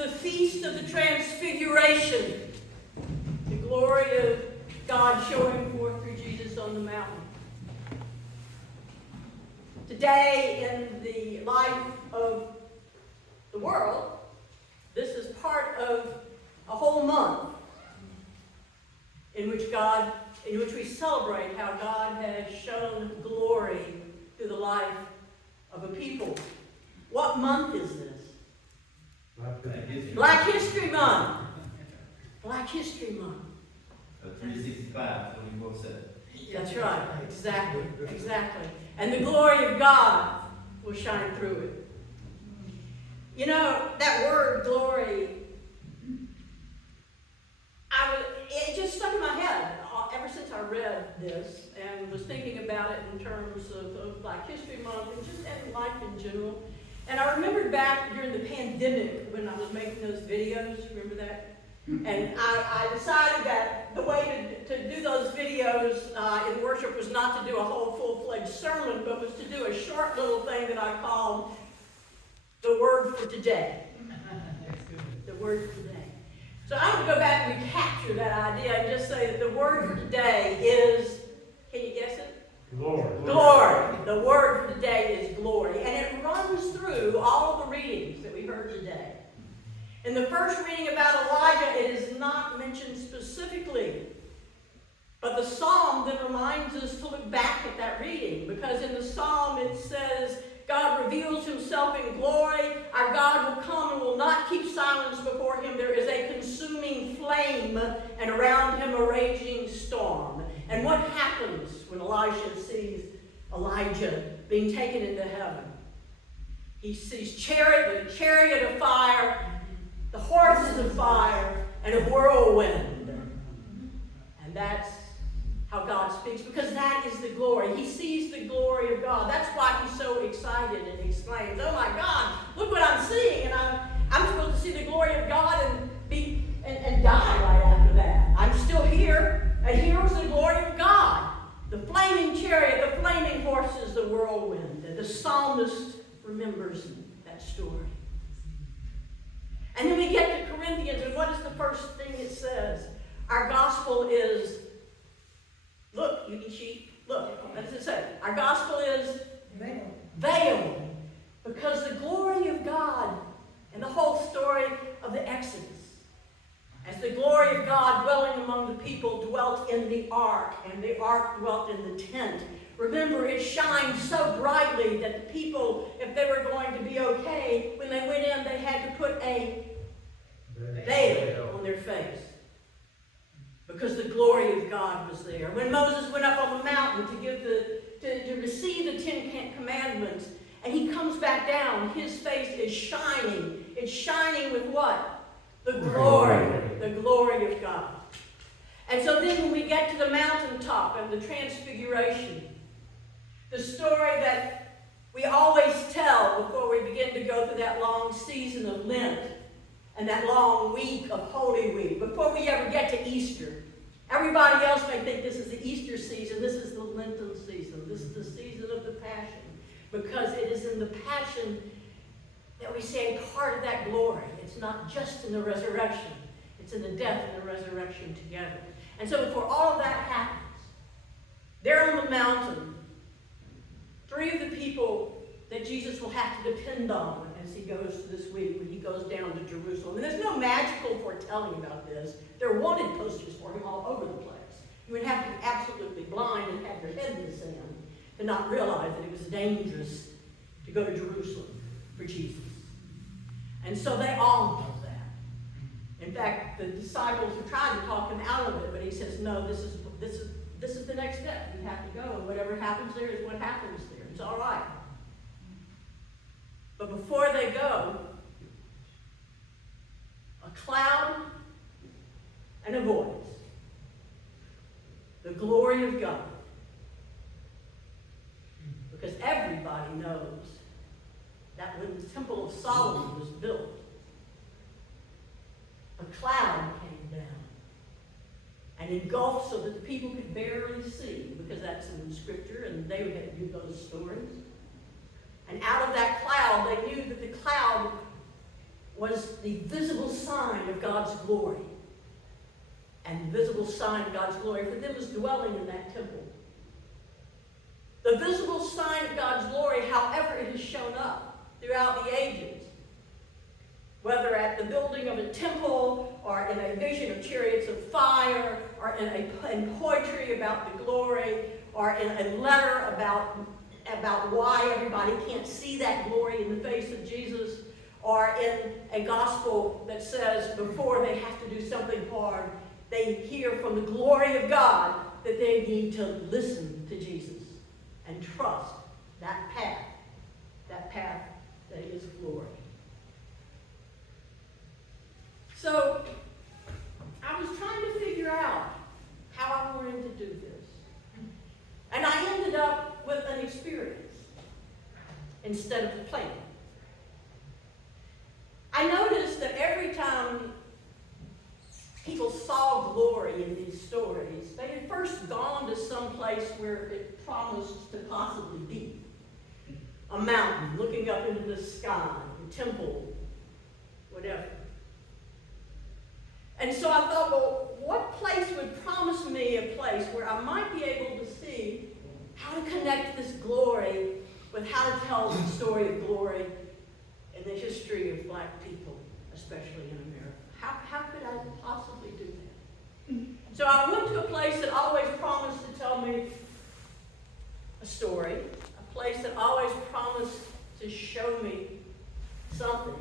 the Feast of the Transfiguration, the glory of God showing forth through Jesus on the mountain. Today, in the life of the world, this is part of a whole month in which we celebrate how God has shown glory through the life of a people. What month is this? Black History Month. Black History Month. 365, 24/7. That's right. Exactly. Exactly. And the glory of God will shine through it. You know, that word glory, it just stuck in my head ever since I read this and was thinking about it in terms of Black History Month and just in life in general. And I remembered back during the pandemic when I was making those videos, remember that? And I decided that the way to do those videos in worship was not to do a whole full-fledged sermon, but was to do a short little thing that I called the Word for Today. The Word for Today. So I'm going to go back and recapture that idea and just say that the Word for today is, can you guess it? Glory. Glory. The word for today is glory. And it runs through all of the readings that we heard today. In the first reading about Elijah, it is not mentioned specifically. But the psalm then reminds us to look back at that reading. Because in the psalm it says, God reveals himself in glory. Our God will come and will not keep silence before him. There is a consuming flame, and around him a raging storm. And what happens when Elisha sees Elijah being taken into heaven? He sees the chariot of fire, the horses of fire, and a whirlwind. And that's how God speaks, because that is the glory. He sees the glory of God. That's why he's so excited and exclaims, oh my God, look what I'm seeing. And I'm supposed to see the glory of God and die right after that. I'm still here, and here's the glory of God. The flaming chariot, the flaming horses, the whirlwind. And the psalmist remembers that story. And then we get to Corinthians, and what is the first thing it says? Our gospel is, look, you can cheat. Look, what does it say? Our gospel is veiled. Because the glory of God and the whole story of the Exodus, as the glory of God dwelling among the people dwelt in the ark, and the ark dwelt in the tent. Remember, it shined so brightly that the people, if they were going to be okay, when they went in, they had to put a veil on their face. Because the glory of God was there. When Moses went up on the mountain to receive the 10 Commandments, and he comes back down, his face is shining. It's shining with what? The glory of God. And so then when we get to the mountaintop and the transfiguration, the story that we always tell before we begin to go through that long season of Lent and that long week of Holy Week, before we ever get to Easter. Everybody else may think this is the Easter season, this is the Lenten season, this is the season of the Passion, because it is in the Passion that we see a part of that glory. It's not just in the resurrection, it's in the death and the resurrection together. And so before all of that happens, there on the mountain, 3 of the people that Jesus will have to depend on as he goes this week when he goes down to Jerusalem. And there's no magical foretelling about this. There are wanted posters for him all over the place. You would have to be absolutely blind and have your head in the sand to not realize that it was dangerous to go to Jerusalem for Jesus. And so they all know that. In fact, the disciples are trying to talk him out of it, but he says, no, this is the next step. You have to go, and whatever happens there is what happens there. It's all right. But before they go, a cloud and a voice. The glory of God. Because everybody knows that when the Temple of Solomon was built, a cloud came down and engulfed so that the people could barely see, because that's in the scripture and they would have to do those stories. And out of that cloud, they knew that the cloud was the visible sign of God's glory. And the visible sign of God's glory for them was dwelling in that temple. The visible sign of God's glory, however it has shown up throughout the ages, whether at the building of a temple or in a vision of chariots of fire or in poetry about the glory or in a letter about why everybody can't see that glory in the face of Jesus, or in a gospel that says before they have to do something hard, they hear from the glory of God that they need to listen to Jesus and trust that path that is glory. So, I was trying to figure out how I wanted to do this. And I ended up with an experience instead of a plan. I noticed that every time people saw glory in these stories, they had first gone to some place where it promised to possibly be. A mountain looking up into the sky, a temple, whatever. And so I thought, well, what place would promise me a place where I might be able to see how to connect this glory with how to tell the story of glory in the history of black people, especially in America? How could I possibly do that? So I went to a place that always promised to tell me a story, a place that always promised to show me something.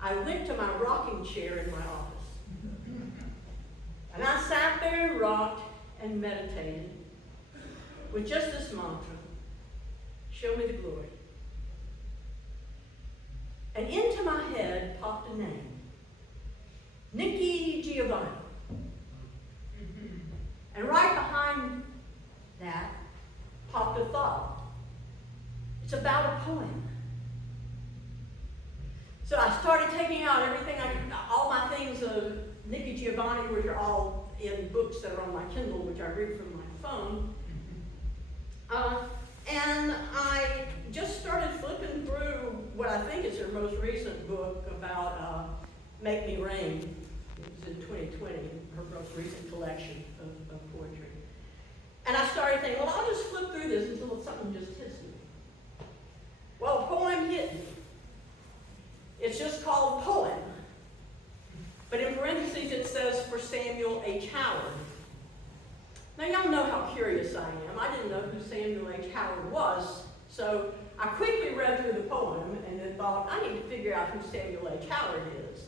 I went to my rocking chair in my office. And I sat there and rocked and meditated with just this mantra: show me the glory. And into my head popped a name: Nikki Giovanni. And right behind that popped a thought. It's about a poem. So I started taking out everything, all my things of Nikki Giovanni, which are all in books that are on my Kindle, which I read from my phone. And I just started flipping through what I think is her most recent book about Make Me Rain. It was in 2020, her most recent collection of poetry. And I started thinking, well, I'll just flip through this until something just hits me. Well, a poem hit me. It's just called Poem. But in parentheses it says for Samuel H. Howard. Now y'all know how curious I am. I didn't know who Samuel H. Howard was, so I quickly read through the poem and then thought, I need to figure out who Samuel H. Howard is.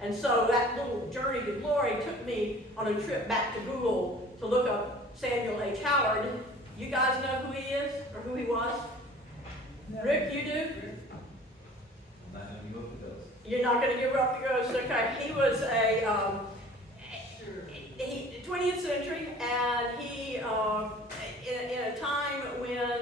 And so that little journey to glory took me on a trip back to Google to look up Samuel H. Howard. You guys know who he is, or who he was? No. Rick, you do? I'm not going to give up the ghost. You're not going to give up the ghost? Okay. He was a 20th century, and he, in a time when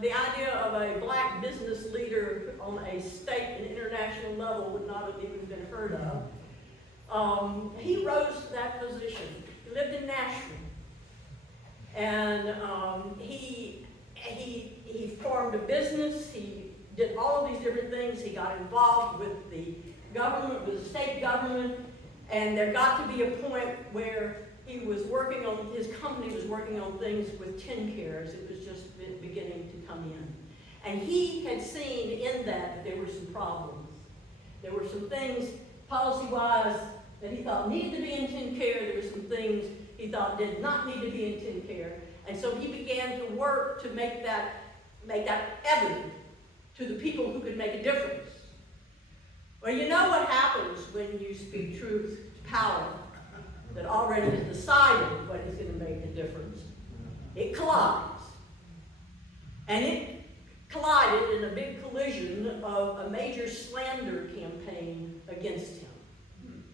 the idea of a black business leader on a state and international level would not have even been heard of, he rose to that position. He lived in Nashville, and he formed a business. He did all of these different things. He got involved with the government, with the state government, and there got to be a point where he was working on, his company was working on things with TennCare. It was just beginning to come in. And he had seen in that there were some problems. There were some things, policy-wise, that he thought needed to be in TennCare. There were some things he thought did not need to be in TennCare. And so he began to work to make that evident to the people who could make a difference. Well, you know what happens when you speak truth to power that already has decided what is going to make the difference. It collides. And it collided in a big collision of a major slander campaign against him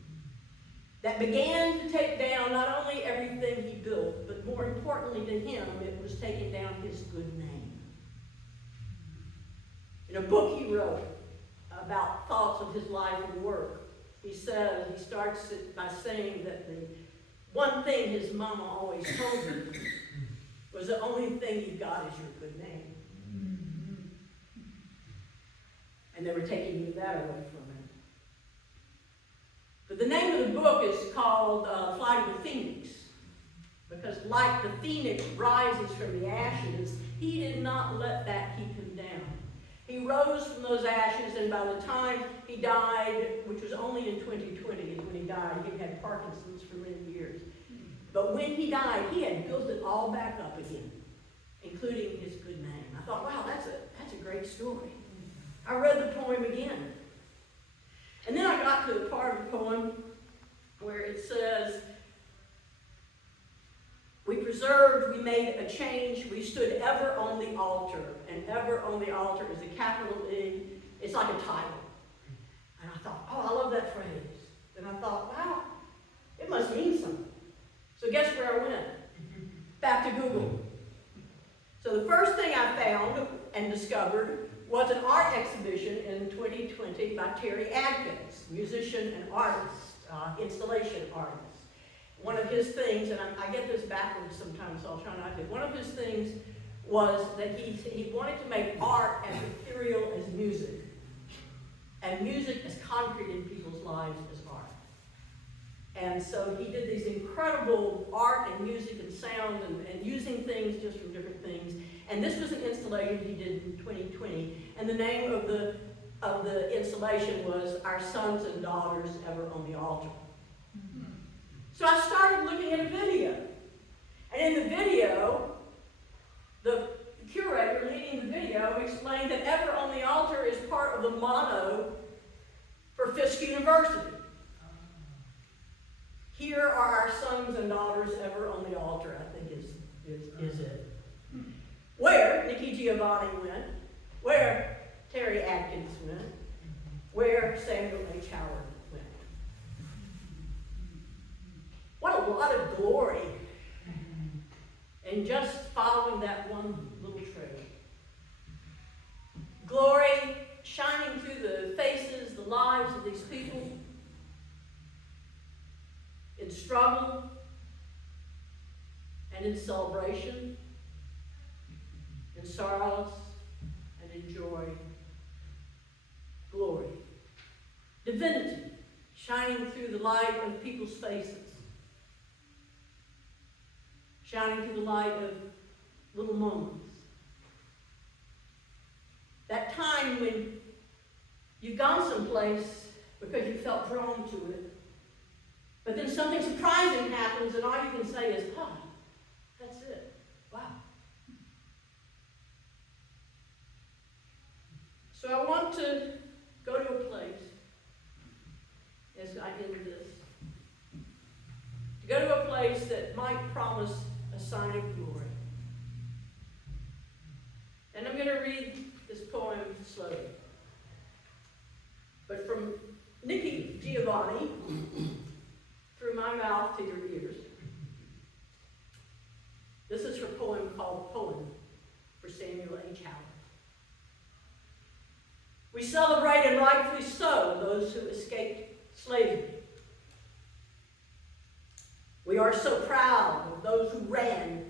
that began to take down not only everything he built, but more importantly to him, it was taking down his good name. In a book he wrote about thoughts of his life and work, he starts it by saying that the one thing his mama always told him was the only thing you got is your good name. And they were taking that away from him. called Flight of the Phoenix, because like the phoenix rises from the ashes, he did not let that keep him down. He rose from those ashes, and by the time he died, which was only in 2020 is when he died, he had Parkinson's for many years. But when he died, he had built it all back up again, including his good name. I thought, wow, that's a great story. I read the poem again. And then I got to the part of the poem where it says, we preserved, we made a change, we stood ever on the altar. And ever on the altar is a capital E. It's like a title. And I thought, oh, I love that phrase. And I thought, wow, it must mean something. So guess where I went? Back to Google. So the first thing I found and discovered was an art exhibition in 2020 by Terry Adkins, musician and artist, installation artist. One of his things, and I get this backwards sometimes, so I'll try not to. One of his things was that he wanted to make art as ethereal as music, and music as concrete in people's lives as art. And so he did these incredible art and music and sound and using things just from different things. And this was an installation he did in 2020, and the name of the installation was Our Sons and Daughters Ever on the Altar. So I started looking at a video. And in the video, the curator leading the video explained that Ever on the Altar is part of the motto for Fisk University. Here are our sons and daughters ever on the altar, I think is it. Where Nikki Giovanni went, where Terry Atkins went, where Samuel H. Howard went. What a lot of glory in just following that one little trail. Glory shining through the faces, the lives of these people, in struggle and in celebration, in sorrows and in joy. Glory. Divinity shining through the light of people's faces, shining through the light of little moments. That time when you've gone someplace because you felt drawn to it, but then something surprising happens and all you can say is, oh, that's it. Wow. So I want to go to a place, as I end this, to go to a place that might promise a sign of glory. And I'm going to read this poem slowly. But from Nikki Giovanni, through my mouth to your ears. This is her poem called Poem for Samuel H. Howard. We celebrate, and rightfully so, those who escaped slavery. We are so proud of those who ran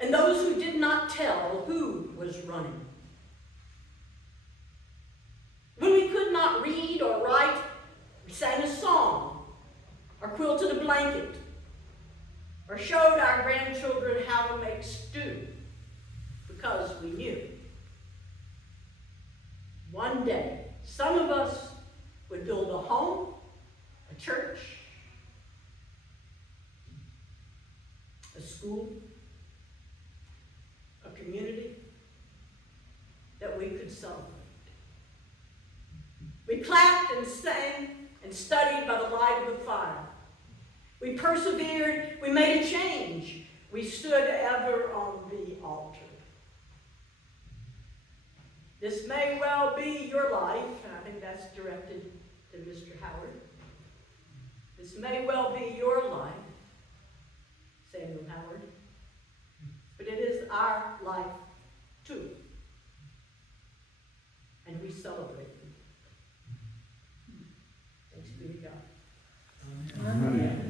and those who did not tell who was running. When we could not read or write, we sang a song, or quilted a blanket, or showed our grandchildren how to make stew, because we knew. One day, some of us would build a home, a church, a school, a community that we could celebrate. We clapped and sang and studied by the light of the fire. We persevered, we made a change. We stood ever on the altar. This may well be your life, and I think that's directed to Mr. Howard. This may well be your life, Samuel Howard, but it is our life too. And we celebrate it. Thanks be to God. Amen.